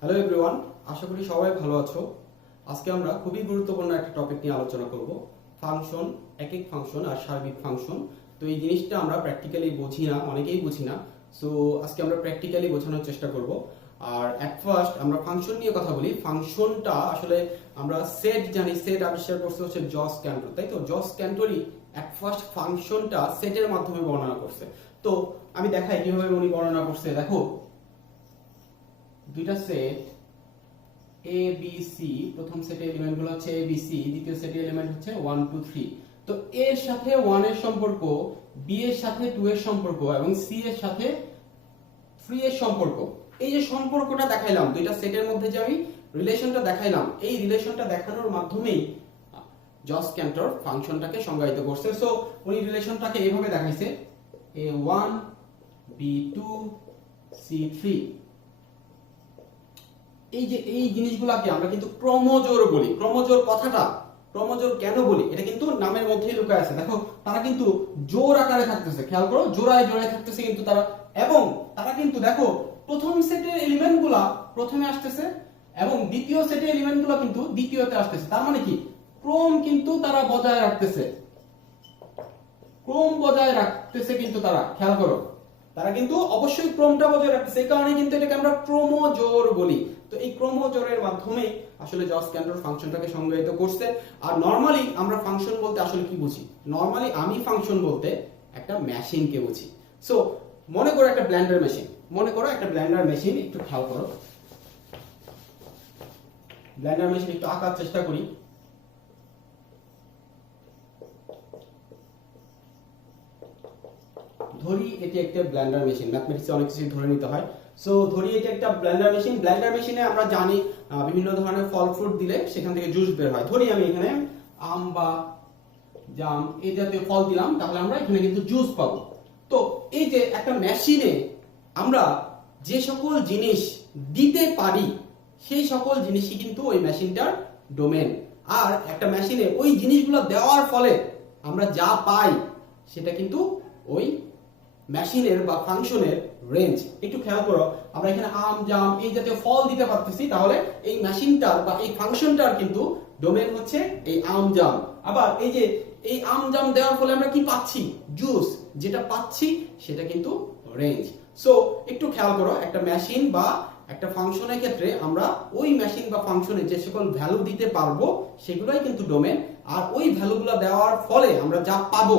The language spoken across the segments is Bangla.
হ্যালো এভরিওয়ান, আশা করি সবাই ভালো আছো। আজকে আমরা খুবই গুরুত্বপূর্ণ একটা টপিক নিয়ে আলোচনা করব, ফাংশন, একক ফাংশন আর সার্বিক ফাংশন। তো এই জিনিসটা আমরা প্র্যাকটিক্যালি বুঝি না, অনেকেই বুঝি না। সো আজকে আমরা প্র্যাকটিক্যালি বোঝানোর চেষ্টা করব। আর অ্যাট ফার্স্ট আমরা ফাংশন নিয়ে কথা বলি। ফাংশনটা আসলে আমরা সেট জানি, সেট আবিষ্কার করছে হচ্ছে জস ক্যান্টর, তাই তো? জস ক্যান্টরই অ্যাট ফার্স্ট ফাংশনটা সেটের মাধ্যমে বর্ণনা করছে। তো আমি দেখাই কিভাবে উনি বর্ণনা করছে। দেখো, দুইটা সেট এ বি সি, প্রথম সেটের এলিমেন্টগুলো হচ্ছে এ বি সি, দ্বিতীয় সেটের এলিমেন্ট হচ্ছে 1 2 3। তো এ এর সাথে 1 এর সম্পর্ক, বি এর সাথে 2 এর সম্পর্ক এবং সি এর সাথে 3 এর সম্পর্ক, এই যে সম্পর্কটা দেখাইলাম, দুইটা সেটের মধ্যে যে আমি রিলেশনটা দেখাইলাম, এই রিলেশনটা দেখানোর মাধ্যমেই জস ক্যান্টর ফাংশনটাকে সংজ্ঞায়িত করছে। সো উনি রিলেশনটাকে এইভাবে দেখাইছে, a1 b2 c3। এই যে এই জিনিসগুলোকে আমরা কিন্তু ক্রমজোর বলি। ক্রমজোর কথাটা, ক্রমজোর কেন বলি, এটা কিন্তু নামের মধ্যেই লুকায় আছে। দেখো, তারা কিন্তু জোর আকারে থাকতেছে, খেয়াল করো, জোড়ায় জোড়ায় থাকতেছে কিন্তু তারা। এবং তারা কিন্তু দেখো, প্রথম সেটের এলিমেন্টগুলা প্রথমে আসতেছে এবং দ্বিতীয় সেটের এলিমেন্টগুলো কিন্তু দ্বিতীয়তে আসতেছে। তার মানে কি, ক্রম কিন্তু তারা বজায় রাখতেছে, ক্রম বজায় রাখতেছে কিন্তু তারা, খেয়াল করো, তারা কিন্তু অবশ্যই ক্রমটা বজায় রাখতেছে। এই কারণে কিন্তু এটাকে আমরা ক্রমজোর বলি। তো এই ক্রমজোরের মাধ্যমে আসলে জস ক্যান্টর ফাংশনটাকে সংজ্ঞায়িত করছে। আর নরমালি আমরা ফাংশন বলতে আসলে কি বুঝি? নরমালি আমি ফাংশন বলতে একটা মেশিনকে বুঝি। সো মনে করো একটা ব্লেন্ডার মেশিন, মনে করো একটা ব্লেন্ডার মেশিন, একটু খেয়াল করো, ব্লেন্ডার মেশিন একটু আঁকার চেষ্টা করি। ধরি এটি একটা ব্লেন্ডার মেশিন, ম্যাথমেটিক্সে অনেক কিছু ধরে নিতে হয়। সো ধরি এটা একটা ব্লেন্ডার মেশিন। ব্লেন্ডার মেশিনে আমরা জানি বিভিন্ন ধরনের ফল ফ্রুট দিলে সেখান থেকে জুস বের হয়। ধরি আমি এখানে আম বা জাম এই জাতীয় ফল দিলাম, তাহলে আমরা এখানে কিন্তু জুস পাবো। তো এই যে একটা মেশিনে আমরা যে সকল জিনিস দিতে পারি, সেই সকল জিনিসই কিন্তু ওই মেশিনটার ডোমেন। আর একটা মেশিনে ওই জিনিসগুলো দেওয়ার ফলে আমরা যা পাই সেটা কিন্তু ওই মেশিনের বা ফাংশনের রেঞ্জ। একটু খেয়াল করো, আমরা এখানে আম জাম এই জাতীয় ফল দিতে পারতেছি, তাহলে এই মেশিনটার বা এই ফাংশনটার কিন্তু ডোমেন হচ্ছে এই আম জাম। আবার এই যে এই আম জাম দেওয়ার ফলে আমরা কি পাচ্ছি? জুস, যেটা পাচ্ছি সেটা কিন্তু রেঞ্জ। সো একটু খেয়াল করো, একটা মেশিন বা একটা ফাংশনের ক্ষেত্রে আমরা ওই মেশিন বা ফাংশনে যে সকল ভ্যালু দিতে পারবো সেগুলোই কিন্তু ডোমেন। আর ওই ভ্যালুগুলো দেওয়ার ফলে আমরা যা পাবো,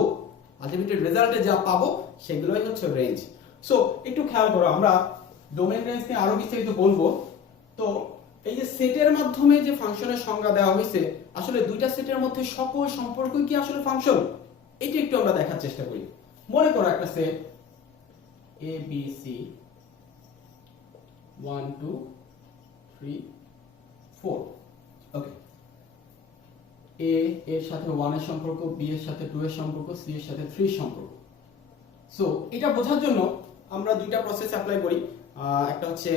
আলটিমেট রেজাল্টে যা পাবো, সেগুলোই হচ্ছে রেঞ্জ। সো একটু খেয়াল করো, আমরা ডোমেন রেঞ্জ নিয়ে আরো বিস্তারিত বলবো। তো এই যে সেটের মাধ্যমে যে ফাংশনের সংজ্ঞা দেওয়া হয়েছে, আসলে দুইটা সেটের মধ্যে সকল সম্পর্কই কি আসলে ফাংশন, এটা একটু আমরা দেখার চেষ্টা করি। মনে করো একটা সেট এ বি সি 1 2 3 4। ওকে, এ এর সাথে 1 এর সম্পর্ক, বি এর সাথে 2 এর সম্পর্ক, সি এর সাথে 3 এর সম্পর্ক। সো এটা বোঝার জন্য আমরা দুইটা প্রসেস অ্যাপ্লাই করি। একটা হচ্ছে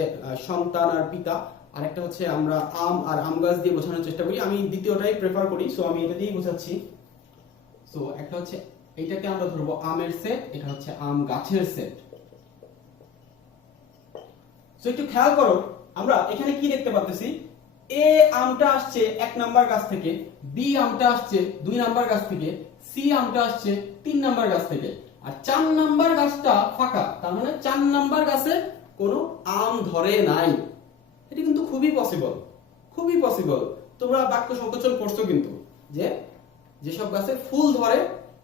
সন্তান আর পিতা, আর একটা হচ্ছে আমরা আম আর আম গাছ দিয়ে বোঝানোর চেষ্টা করি। আমি দ্বিতীয়টাই প্রেফার করি, সো আমি এটা দিয়েই বোঝাচ্ছি। সো একটা হচ্ছে, এইটাকে আমরা ধরবো আমের সেট, এটা হচ্ছে আম গাছের সেট। সো একটু খেয়াল করো, আমরা এখানে কি দেখতে পাচ্ছি? এ আমটা আসছে 1 নাম্বার গাছ থেকে, বি আমটা আসছে 2 নাম্বার গাছ থেকে, সি আমটা আসছে 3 নাম্বার গাছ থেকে, আর 4 নাম্বার গাছটা ফাঁকা। তার মানে 4 নাম্বার গাছে কোনো আম ধরে নাই। এটা কিন্তু খুবই পসিবল, খুবই পসিবল। তোমরা বাক্য সংকোচন করছো কিন্তু, যে যেসব গাছে ফুল ধরে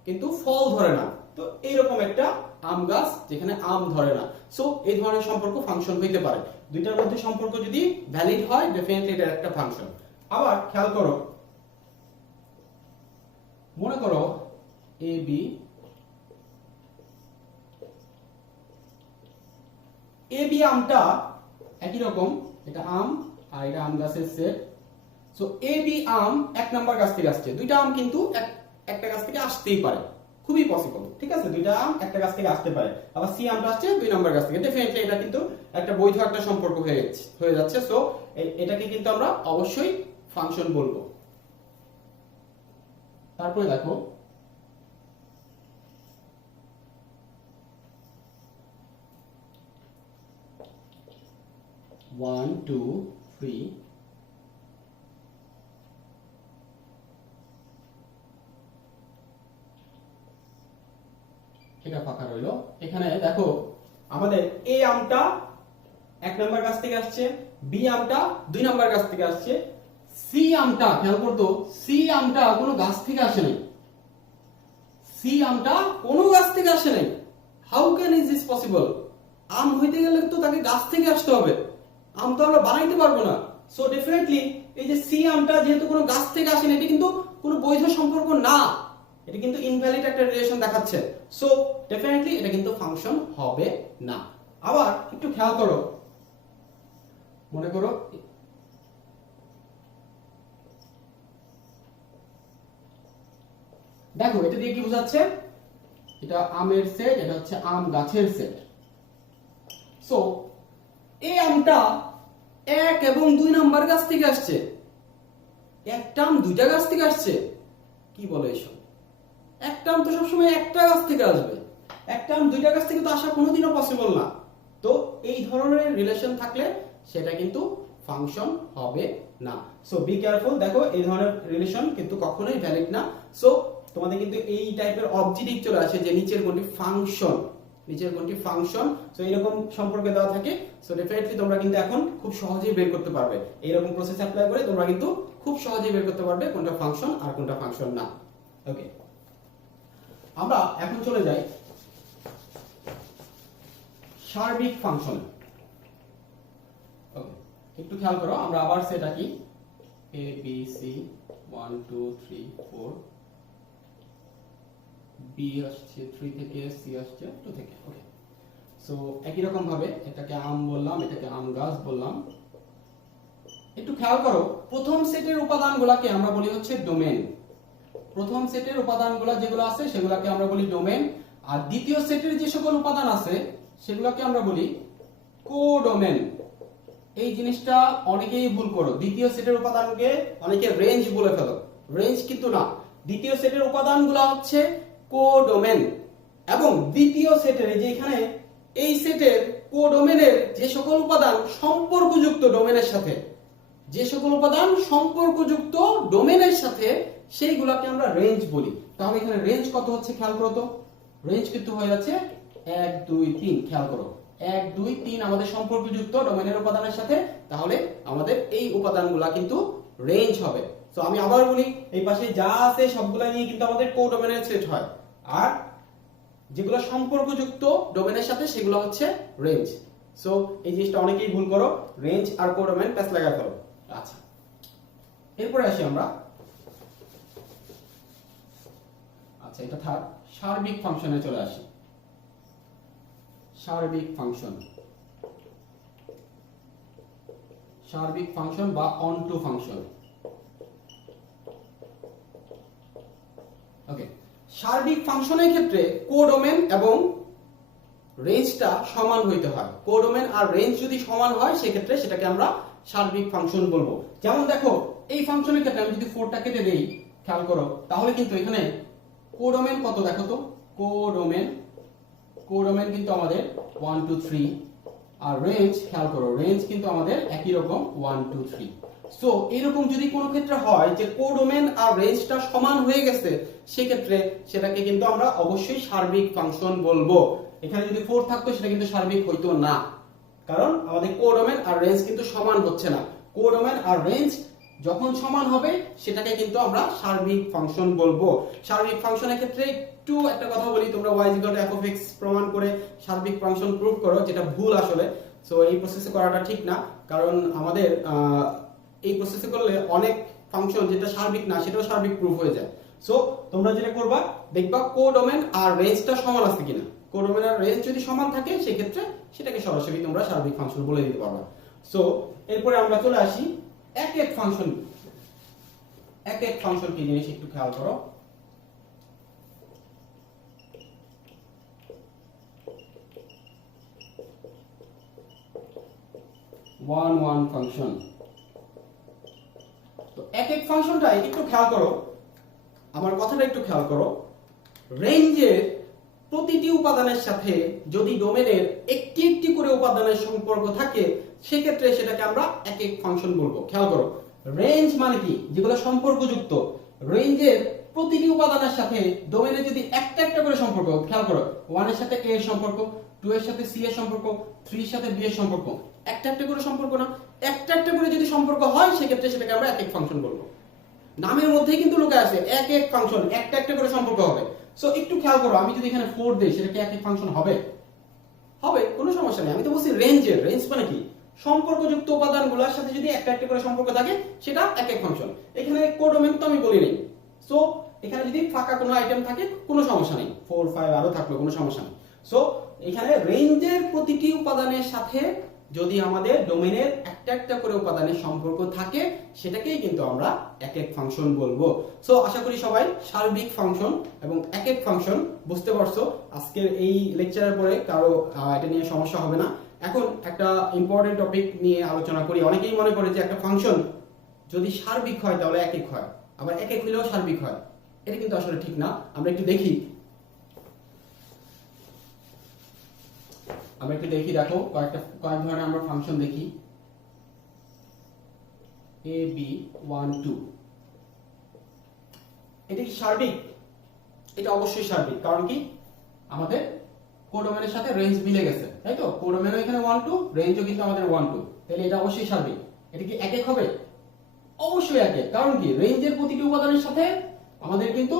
কিন্তু ফল ধরে না, তো এইরকম একটা আম গাছ যেখানে আম ধরে না। সো এই ধরনের সম্পর্ক ফাংশন হইতে পারে। দুইটার মধ্যে সম্পর্ক যদি ভ্যালিড হয়, ডেফিনেটলি এটা একটা ফাংশন। আবার খেয়াল করো, মনে করো এ বি, এ বি আমটা একই রকম, এটা আম আর এটা আম গাছের set. So A B um 1 number গাছ থেকে আসছে, দুইটা আম কিন্তু একটা গাছ থেকে আসতেই পারে, খুবই পসিবল, ঠিক আছে? দুইটা আম একটা গাছ থেকে আসতে পারে। আবার সি আমটা আসছে 2 নাম্বার গাছ থেকে, ডেফিনেটলি এটা কিন্তু একটা বৈধ একটা সম্পর্ক হয়ে যাচ্ছে। সো এটাকে কিন্তু আমরা অবশ্যই ফাংশন বলবো। তারপরে দেখো, 1 2 3 এটা ফাঁকা রইলো। এখানে দেখো আমাদের এ আমটা 1 নাম্বার গাছ থেকে আসছে, বি আমটা 2 নাম্বার গাছ থেকে আসছে, সি আমটা খেয়াল করতো, সি আমটা কোনো গাছ থেকে আসে নাই, সি আমটা কোনো গাছ থেকে আসে নাই। How can is this possible? আম হইতে গেলে তো তাকে গাছ থেকে আসতে হবে, আম তো আমরা বানাইতে পারবো না। সো ডেফিনেটলি এই যে সি আমটা যেহেতু কোনো গাছ থেকে আসে না, এটা কিন্তু কোনো বৈধ সম্পর্ক না, এটা কিন্তু ইনভ্যালিড একটা রিলেশন দেখাচ্ছে। সো ডেফিনেটলি এটা কিন্তু ফাংশন হবে না। আবার একটু খেয়াল করো, মনে করো দেখো এটা দিয়ে কি বোঝাচ্ছে, এটা আমের সেট, এটা হচ্ছে আম গাছের সেট। সো এই আমটা 1 এবং 2 নাম্বার গাছ থেকে আসছে, একটা আম 2টা গাছ থেকে আসছে, কি বলে এসব? একটা আম তো সবসময় একটা গাছ থেকে আসবে, একটা আম 2টা গাছ থেকে তো আসা কোনোদিনও পসিবল না। তো এই ধরনের রিলেশন থাকলে সেটা কিন্তু ফাংশন হবে না। সো বি কেয়ারফুল, দেখো এই ধরনের রিলেশন কিন্তু কখনোই ভ্যালিড না। সো তোমাদের কিন্তু এই টাইপের অবজেক্টিভ চলে আসে যে নিচের কোনটি ফাংশন, নিচের কোনটি ফাংশন, সো এরকম সম্পর্কে দেওয়া থাকে। সো ডেফিনেটলি তোমরা কিন্তু এখন খুব সহজেই বের করতে পারবে, এইরকম প্রসেস অ্যাপ্লাই করে তোমরা কিন্তু খুব সহজেই বের করতে পারবে কোনটা ফাংশন আর কোনটা ফাংশন না। ওকে, আমরা এখন চলে যাই সার্বিক ফাংশন। ওকে, একটু খেয়াল করো, আমরা আবার সেট আঁকি, এ বি সি 1 2 3 4, বি আসছে 3 থেকে, সি আসছে 2 থেকে। ওকে, সো একই রকম ভাবে এটাকে আম বললাম, এটাকে আম গাছ বললাম। একটু খেয়াল করো, প্রথম সেটের উপাদানগুলোকে আমরা বলি হচ্ছে ডোমেন, প্রথম সেটের উপাদানগুলো যেগুলো আছে সেগুলোকে আমরা বলি ডোমেন, আর দ্বিতীয় সেটের যে সকল উপাদান আছে সেগুলোকে আমরা বলি কোডোমেন। এই জিনিসটা অনেকেই ভুল করো, দ্বিতীয় সেটের উপাদানকে অনেকে রেঞ্জ বলে ফেলো, রেঞ্জ কিন্তু না, দ্বিতীয় সেটের উপাদানগুলো হচ্ছে কোডোমেন। এবং দ্বিতীয় সেটের যে এখানে এই সেটের কোডোমেনের যে সকল উপাদান সম্পর্কযুক্ত ডোমেনের সাথে, যে সকল উপাদান সম্পর্কযুক্ত ডোমেনের সাথে সেইগুলোকে আমরা রেঞ্জ বলি। তাহলে এখানে রেঞ্জ কত হচ্ছে খেয়াল করো তো, রেঞ্জ কিন্তু হয়ে যাচ্ছে 1 2 3, খেয়াল করো 1 2 3 আমাদের সম্পর্কযুক্ত ডোমেনের উপাদানের সাথে, তাহলে আমাদের এই উপাদানগুলা কিন্তু রেঞ্জ হবে। সো আমি আবার বলি, এই পাশে যা আছে সবগুলা নিয়ে কিন্তু আমাদের কোডোমেনের সেট হয়, আর যেগুলো সম্পর্কযুক্ত ডোমেনের সাথে সেগুলো হচ্ছে রেঞ্জ। সো এই জিনিসটা অনেকেই ভুল করো, রেঞ্জ আর কোডোমেন প্যাচ লাগা করো। আচ্ছা, এরপরে আসি আমরা, আচ্ছা এটা থাক, সার্বিক ফাংশনে চলে আসি। সার্বিক ফাংশন, সার্বিক ফাংশন বা অনটু ফাংশন। ওকে, সার্বিক ফাংশনের ক্ষেত্রে কোডোমেন এবং রেঞ্জটা সমান হইতে হয়। কোডোমেন আর রেঞ্জ যদি সমান হয় সেক্ষেত্রে সেটাকে আমরা সার্বিক ফাংশন বলবো। যেমন দেখো এই ফাংশনের ক্ষেত্রে আমি যদি 4টা কেটে দেই, খেয়াল করো, তাহলে কিন্তু এখানে কোডোমেন কত দেখো তো, কোডোমেন, কোডোমেন কিন্তু আমাদের 1 2 3, আর রেঞ্জ খেয়াল করো, রেঞ্জ কিন্তু আমাদের একই রকম 1 2 3। সো এরকম যদি কোনো ক্ষেত্রে হয় যে কোডোমেন আর রেঞ্জটা সমান হয়ে গেছে, সেক্ষেত্রে সেটাকে কিন্তু আমরা অবশ্যই সার্বিক ফাংশন বলবো। এখানে যদি 4 থাকতো সেটা কিন্তু সার্বিক হইতো না, কারণ আমাদের কোডোমেন আর রেঞ্জ কিন্তু সমান হচ্ছে না। কোডোমেন আর রেঞ্জ যখন সমান হবে সেটাকে কিন্তু আমরা সার্বিক ফাংশন বলবো। সার্বিক ফাংশনের ক্ষেত্রে একটু একটা কথা বলি, তোমরা y f of x প্রমাণ করে সার্বিক ফাংশন প্রুভ করো, যেটা ভুল আসলে। সো এই প্রসেসে করাটা ঠিক না, কারণ আমাদের এই প্রসেসে করলে অনেক ফাংশন যেটা সার্বিক না সেটাও সার্বিক প্রুফ হয়ে যায়। সো তোমরা যেটা করবা, দেখবা কোডোমেন আর রেঞ্জটা সমান আছে কিনা, কোডোমেন আর রেঞ্জ যদি সমান থাকে সেক্ষেত্রে সেটাকে সরাসরি তোমরা সার্বিক ফাংশন বলে দিতে পারবা। সো এরপরে আমরা চলে আসি এক এক ফাংশন। এক এক ফাংশন কি জিনিস একটু খেয়াল করো। One function. তো এক এক ফাংশনটা একটু খেয়াল করো, আমার কথাটা একটু খেয়াল করো। রেঞ্জের প্রতিটি উপাদানের সাথে যদি ডোমেনের একটি একটি করে উপাদানের সম্পর্ক থাকে, সেক্ষেত্রে সেটাকে আমরা এক এক ফাংশন বলবো। খেয়াল করো, রেঞ্জ মানে কি, যেগুলো সম্পর্কযুক্ত, রেঞ্জের প্রতিটি উপাদানের সাথে ডোমেনে যদি একটা একটা করে সম্পর্ক, খেয়াল করো 1 এর সাথে a এর সম্পর্ক, 2 এর সাথে c এর সম্পর্ক, 3 এর সাথে b এর সম্পর্ক, একটা একটা করে সম্পর্ক না, একটা একটা করে যদি সম্পর্ক হয় সেক্ষেত্রে সেটাকে আমরা এক এক ফাংশন বলবো। নামের মধ্যেই কিন্তু লুকায় আছে এক এক ফাংশন, একটা একটা করে সম্পর্ক হবে। সো একটু খেয়াল করো, আমি যদি এখানে 4 দেই সেটা কি এক এক ফাংশন হবে? হবে, কোনো সমস্যা নেই। আমি তো বলছি রেঞ্জের, রেঞ্জ মানে কি, সম্পর্কযুক্ত উপাদানগুলোর সাথে যদি একটা একটা করে সম্পর্ক থাকে সেটা এক এক ফাংশন। এখানে কোডোমেন তো আমি বলি নাই। সো এখানে যদি ফাঁকা কোনো আইটেম থাকে কোনো সমস্যা নেই, 4 5 আরো থাকলো কোনো সমস্যা নেই। সো এখানে রেঞ্জের প্রতিটি উপাদানের সাথে যদি আমাদের ডোমেনের একটা একটা করে উপাদানের সম্পর্ক থাকে সেটাকেই কিন্তু আমরা এক এক ফাংশন বলবো। সো আশা করি সবাই সার্বিক ফাংশন এবং এক এক ফাংশন বুঝতে পারছো। আজকের এই লেকচারের পরে কারো এটা নিয়ে সমস্যা হবে না। এখন একটা ইম্পর্টেন্ট টপিক নিয়ে আলোচনা করি। অনেকেই মনে করে যে একটা ফাংশন যদি সার্বিক হয় তাহলে এক এক হয়, আবার এক এক হইলেও সার্বিক হয়। এটা কিন্তু আসলে ঠিক না। আমরা একটু দেখি, দেখো কয়েক ধরনের আমরা ফাংশন দেখি। a b 1 2, এটা কি সার্বিক? এটা অবশ্যই সার্বিক, কারণ কি আমাদের কোডোমেনের সাথে রেঞ্জ মিলে গেছে, তাই তো? কোডোমেনও এখানে 1 2, রেঞ্জও কিন্তু আমাদের 1 2, তাহলে এটা অবশ্যই সার্বিক। এটা কি এক এক হবে? অবশ্যই এক এক, কারণ কি রেঞ্জের প্রতিটি উপাদানের সাথে আমাদের কিন্তু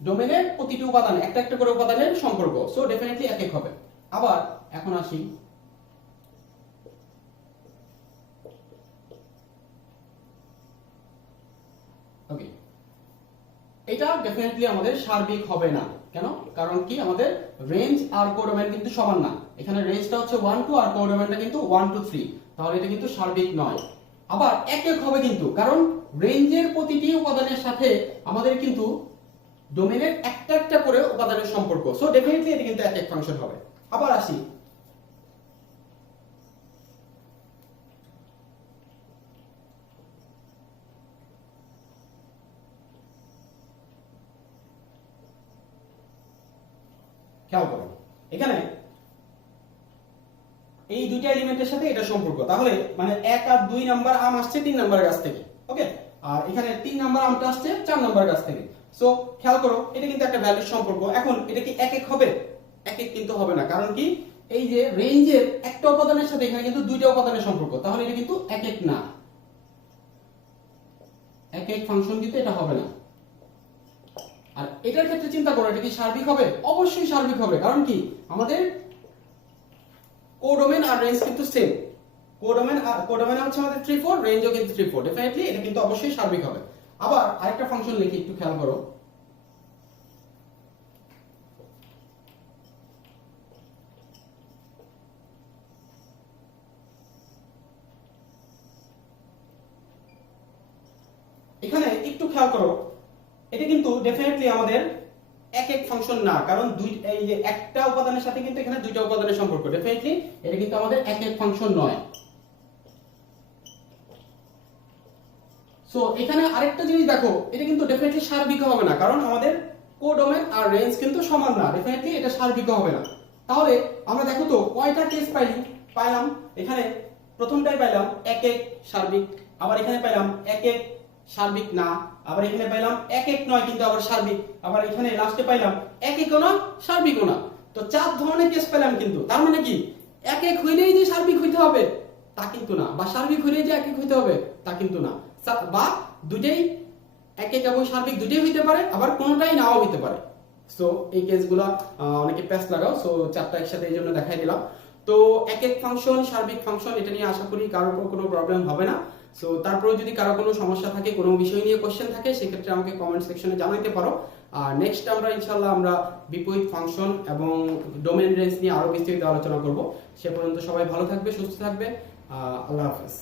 ডোমেনের প্রতিটি উপাদান একটা একটা করে উপাদানের সম্পর্ক, সো ডেফিনেটলি এক এক হবে। আবার এখন আসি ওকে, এটা ডেফিনেটলি আমাদের সার্বিক হবে না। কেন? কারণ কি আমাদের রেঞ্জ আর কোডোমেন কিন্তু সমান না। এখানে রেঞ্জটা হচ্ছে 1 2 আর কোডোমেনটা কিন্তু 1 2 3, তাহলে এটা কিন্তু সার্বিক নয়। আবার এক এক হবে কিন্তু, কারণ রেঞ্জের প্রতিটি উপাদানের সাথে আমাদের কিন্তু ডোমেনের একটা একটা করে উপাদানের সম্পর্ক, সো ডেফিনেটলি এটা কিন্তু এক এক ফাংশন হবে। আবার আসি খেয়াল করো, এখানে এই দুইটা এলিমেন্টের সাথে এটা সম্পর্ক, তাহলে মানে 1 আর 2 নাম্বার আম আসছে 3 নাম্বারের কাছ থেকে, ওকে, আর এখানে 3 নাম্বার আমটা আসছে 4 নাম্বারের কাছ থেকে। সো খেয়াল করো, এটা কিন্তু একটা ভ্যালিড সম্পর্ক। এখন এটা কি এক এক হবে? এক এক কিন্তু হবে না, কারণ কি এই যে রেঞ্জের একটা উপাদানের সাথে এখানে কিন্তু দুইটা উপাদানের সম্পর্ক, তাহলে এটা কিন্তু এক এক না, এক এক ফাংশন কিন্তু এটা হবে না। আর এটার ক্ষেত্রে চিন্তা করো, এটা কি সার্বিক হবে? অবশ্যই সার্বিক হবে, কারণ কি আমাদের কোডোমেন আর রেঞ্জ কিন্তু সেম। কোডোমেন হচ্ছে আমাদের 3 4, রেঞ্জও কিন্তু 3 4, ডেফিনেটলি এটা কিন্তু অবশ্যই সার্বিক হবে। আবার আরেকটা ফাংশন লিখি, একটু খেয়াল করো। এখানে একটু খেয়াল করো, এটা কিন্তু ডেফিনেটলি আমাদের এক এক ফাংশন না, কারণ এই যে একটা উপাদানের সাথে কিন্তু এখানে দুইটা উপাদানের সম্পর্ক, ডেফিনেটলি এটা কিন্তু আমাদের এক এক ফাংশন নয়। সো এখানে আরেকটা জিনিস দেখো, এটা কিন্তু ডেফিনেটলি সার্বিক হবে না, কারণ আমাদের কোডোমেন আর রেঞ্জ কিন্তু সমান না, ডেফিনেটলি এটা সার্বিক হবে না। তাহলে আমরা দেখো তো কয়টা কেস পাইলাম। এখানে প্রথমটাই পাইলাম এক এক সার্বিক, আবার এখানে পাইলাম এক এক সার্বিক না, আবার এখানে পাইলাম এক এক নয় কিন্তু আবার সার্বিক, আবার এখানে লাস্টে পাইলাম এক একও না সার্বিকও না। তো 4 ধরনের কেস পেলাম, কিন্তু তার মানে কি এক এক হইলেই যে সার্বিক হইতে হবে তা কিন্তু না, বা সার্বিক হইলেই যে এক এক হইতে হবে তা কিন্তু না, বা দুটেই এক এক এবং সার্বিক দুটেই হইতে পারে, আবার কোনোটাই নাও হইতে পারে। সো এই কেসগুলো অনেকে প্যাচ লাগাও, সো 4টা একসাথে এই জন্য দেখাই দিলাম। তো এক এক ফাংশন, সার্বিক ফাংশন, এটা নিয়ে আশা করি কারোর কোনো প্রবলেম হবে না। সো তারপরে যদি কারো কোনো সমস্যা থাকে, কোনো বিষয় নিয়ে কোশ্চেন থাকে, সেক্ষেত্রে আমাকে কমেন্ট সেকশনে জানাতে পারো। আর নেক্সট আমরা ইনশাআল্লাহ আমরা বিপরীত ফাংশন এবং ডোমেন রেঞ্জ নিয়ে আরো বিস্তারিত আলোচনা করব। সে পর্যন্ত সবাই ভালো থাকবে, সুস্থ থাকবে। আল্লাহ হাফেজ।